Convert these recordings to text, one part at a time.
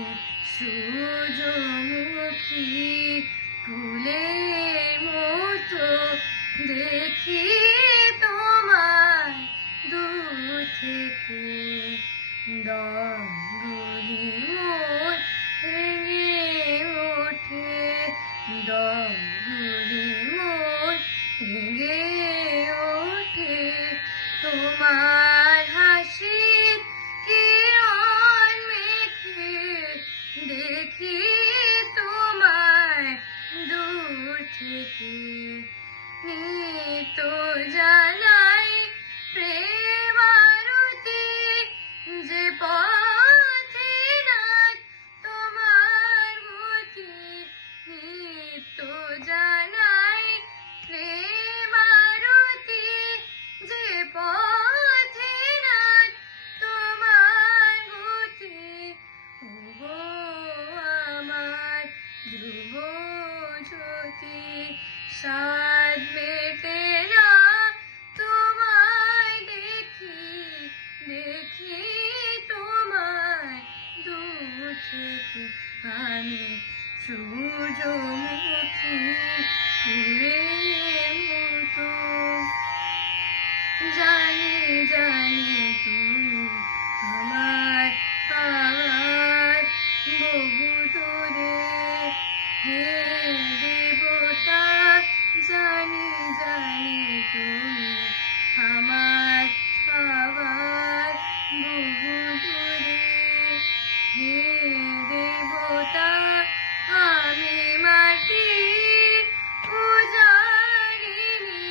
আমি সূর্যমুখী ফুলের মতো দেখি তোমায় দূর থেকে। দলগুলি মোর ভেঙে ওঠে, দলগুলি মোর ভেঙে ওঠে। তোমার হাসির কিরণ মেখে দেখি তোমায় দূর থেকে। নিত জ্বালাই প্রেম আরতি, যে পথে নাচ তোমার মতি। নিত জ্বালাই প্রেম আরতি, যে পথে নাচ তোমার মতি। ওগো আমার ধ্রুব জ্যোতি, সাধ মেটে না তোমায় দেখি, দেখি তোমায় দূর থেকে। আমি সূর্যমুখী ফুলের মতো, জানি জানি তুমি আমার পাওয়ার বহু দূরে। হে দেবতা, জানি জানি তুমি আমার পাওয়ার বহু দূরে। হে দেবতা, আমি মাটির পূজারিণী,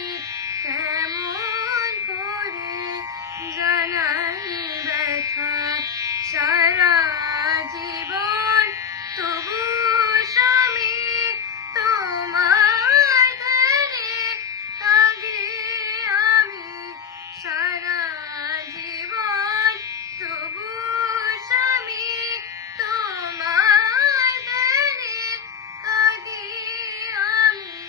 কেমন করে জানাই ব্যথা সারা জীবন। তবু স্বামী তোমার ধ্যানে কাঁদি আমি সারা জীবন। তবু স্বামী তোমার ধ্যানে কাঁদি আমি।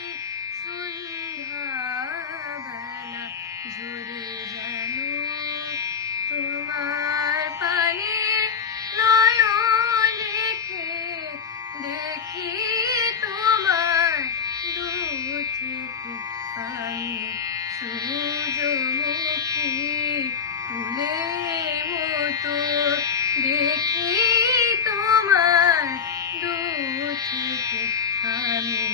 সন্ধ্যাবেলা ঝরে যেন তোমার পানে নয়ন রেখে দেখি তোমায় দূর থেকে। আমি সূর্যমুখী ফুলের মতো দেখি তোমায় দূর থেকে। আমি